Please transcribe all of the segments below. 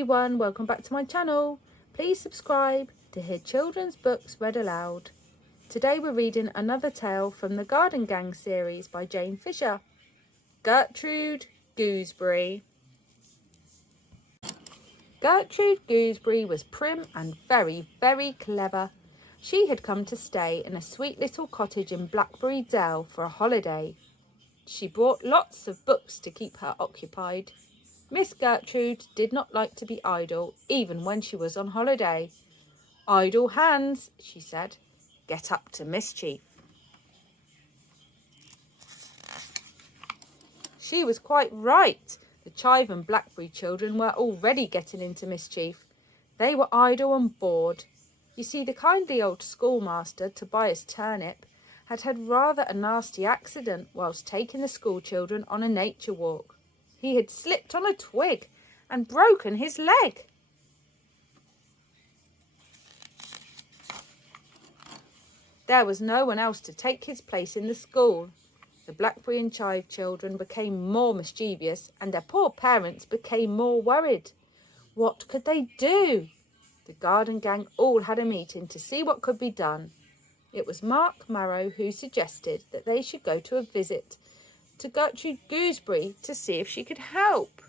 everyone, welcome back to my channel. Please subscribe to hear children's books read aloud. Today we're reading another tale from the Garden Gang series by Jayne Fisher. Gertrude Gooseberry. Gertrude Gooseberry was prim and very, very clever. She had come to stay in a sweet little cottage in Blackberry Dell for a holiday. She brought lots of books to keep her occupied. Miss Gertrude did not like to be idle, even when she was on holiday. "Idle hands," she said, "get up to mischief." She was quite right. The Chive and Blackberry children were already getting into mischief. They were idle and bored. You see, the kindly old schoolmaster, Tobias Turnip, had had rather a nasty accident whilst taking the school children on a nature walk. He had slipped on a twig and broken his leg. There was no one else to take his place in the school. The Blackberry and Chive children became more mischievous and their poor parents became more worried. What could they do? The Garden Gang all had a meeting to see what could be done. It was Mark Marrow who suggested that they should go to a visit to Gertrude Gooseberry to see if she could help.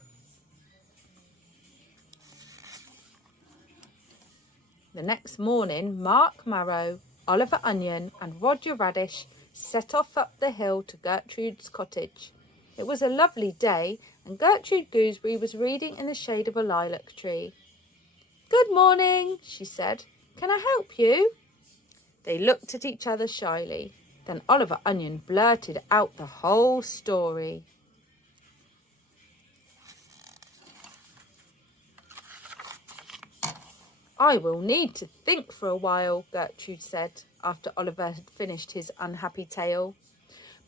The next morning, Mark Marrow, Oliver Onion and Roger Radish set off up the hill to Gertrude's cottage. It was a lovely day and Gertrude Gooseberry was reading in the shade of a lilac tree. "Good morning," she said. "Can I help you?" They looked at each other shyly. Then Oliver Onion blurted out the whole story. "I will need to think for a while," Gertrude said, after Oliver had finished his unhappy tale.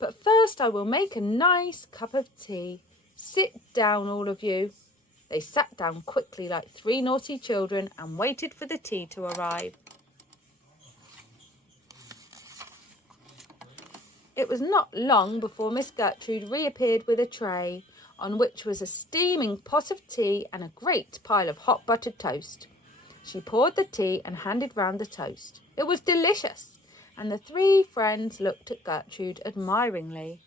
"But first I will make a nice cup of tea. Sit down, all of you." They sat down quickly like three naughty children and waited for the tea to arrive. It was not long before Miss Gertrude reappeared with a tray, on which was a steaming pot of tea and a great pile of hot buttered toast. She poured the tea and handed round the toast. It was delicious, and the three friends looked at Gertrude admiringly.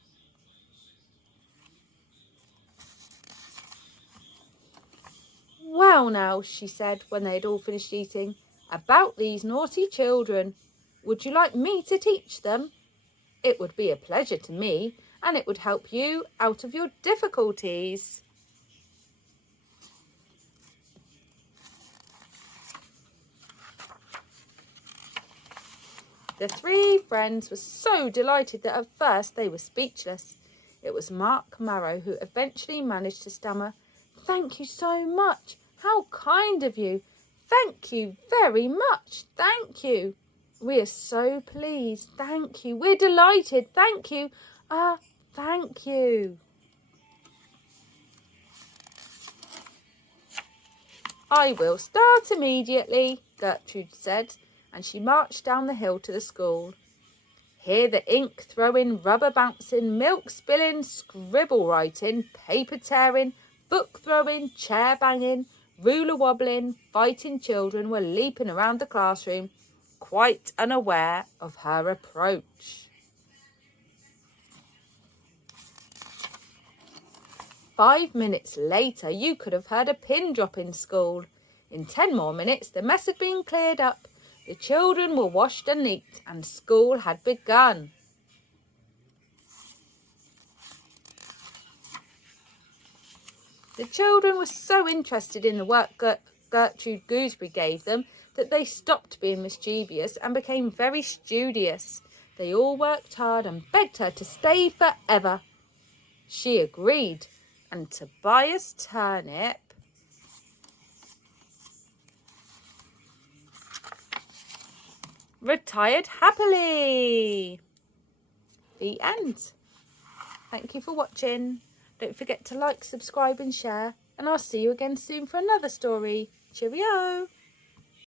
"Well now," she said when they had all finished eating, "about these naughty children. Would you like me to teach them? It would be a pleasure to me, and it would help you out of your difficulties." The three friends were so delighted that at first they were speechless. It was Mark Marrow who eventually managed to stammer, "Thank you so much. How kind of you. Thank you very much. Thank you. We are so pleased. Thank you. We're delighted. Thank you. Thank you." "I will start immediately," Gertrude said, and she marched down the hill to the school. Here the ink throwing, rubber bouncing, milk spilling, scribble writing, paper tearing, book throwing, chair banging, ruler wobbling, fighting children were leaping around the classroom, quite unaware of her approach. 5 minutes later, you could have heard a pin drop in school. In 10 more minutes, the mess had been cleared up. The children were washed and neat, and school had begun. The children were so interested in the work Gertrude Gooseberry gave them that they stopped being mischievous and became very studious. They all worked hard and begged her to stay forever. She agreed, and Tobias Turnip retired happily. The end. Thank you for watching. Don't forget to like, subscribe and share, and I'll see you again soon for another story. Cheerio!